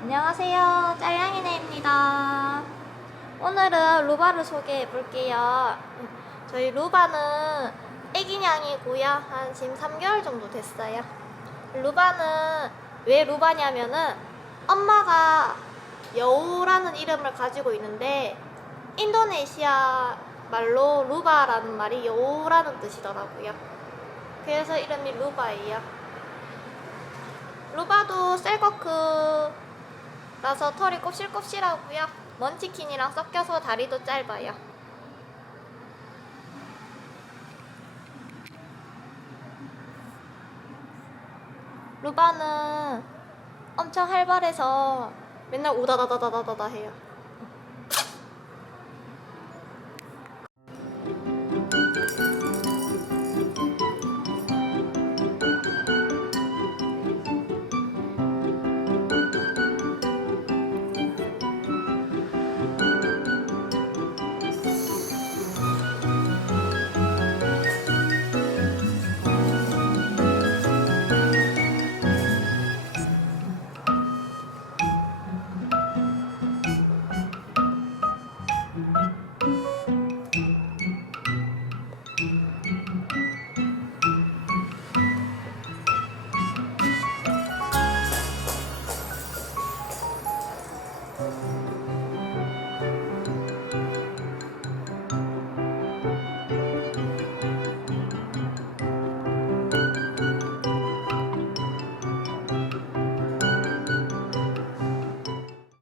안녕하세요. 짤량이네입니다. 오늘은 루바를 소개해 볼게요. 저희 루바는 애기냥이고요. 한 지금 3개월 정도 됐어요. 루바는 왜 루바냐면은 엄마가 여우라는 이름을 가지고 있는데 인도네시아 말로 루바라는 말이 여우라는 뜻이더라고요. 그래서 이름이 루바예요. 루바도 셀거크 나서 털이 곱실곱실하고요. 먼치킨이랑 섞여서 다리도 짧아요. 루바는 엄청 활발해서 맨날 오다다다다다다다 해요.